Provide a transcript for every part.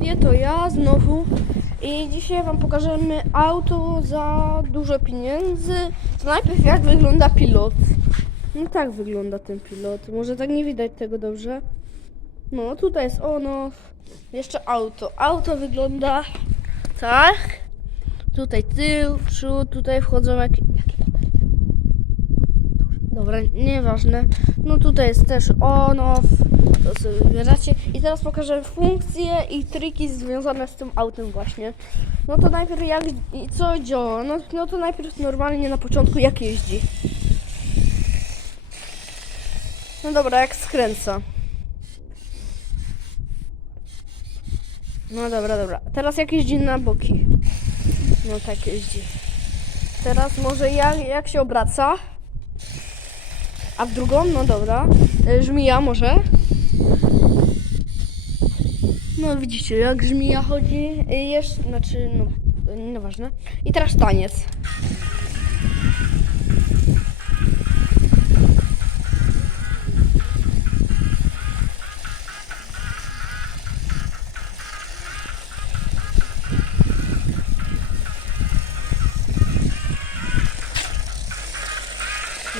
widzowie, to ja znowu i dzisiaj wam pokażemy auto za dużo pieniędzy. To najpierw jak wygląda pilot. No tak wygląda ten pilot. Może tak nie widać tego dobrze. No tutaj jest ono. Jeszcze auto. Auto wygląda tak. Tutaj tył, przód, tutaj wchodzą jakieś... Dobra, nieważne. No tutaj jest też on, off, wybieracie. I teraz pokażę funkcje i triki związane z tym autem właśnie. No to najpierw jak, co działa? No, no to najpierw normalnie na początku jak jeździ. No dobra, jak skręca. No dobra, dobra. Teraz jak jeździ na boki. No tak jeździ. Teraz może jak, jak się obraca. A w drugą? No dobra. E, Żmija może. No widzicie, jak żmija chodzi. E, Jeszcze, znaczy, no, e, nieważne. I teraz taniec.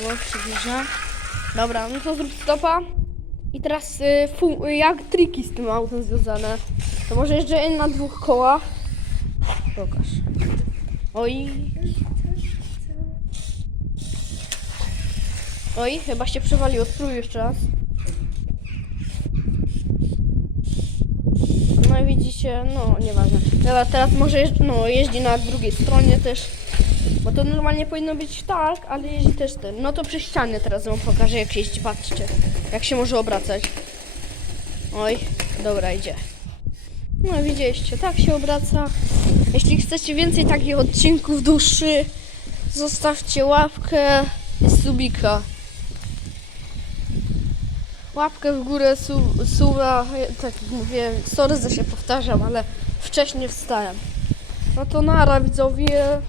No, przybliża. Dobra, no to zrób stopa. I teraz y, jak triki z tym autem związane. To może jeszcze na dwóch kołach. Pokaż. Oj. Oj, chyba się przewaliło. Spróbuj jeszcze raz. No i widzicie, no nieważne. Dobra, teraz może jeździ, no, jeździ na drugiej stronie też. Bo to normalnie powinno być tak, ale jeździ też ten. No to przy ścianie teraz wam pokażę jak jeździ, patrzcie. Jak się może obracać. Oj, dobra, idzie. No widzieliście, tak się obraca. Jeśli chcecie więcej takich odcinków dłuższych, zostawcie łapkę i subika. Łapkę w górę, su, suba, tak jak mówiłem, sorry, że się powtarzam, ale wcześniej wstałem. No to nara widzowie.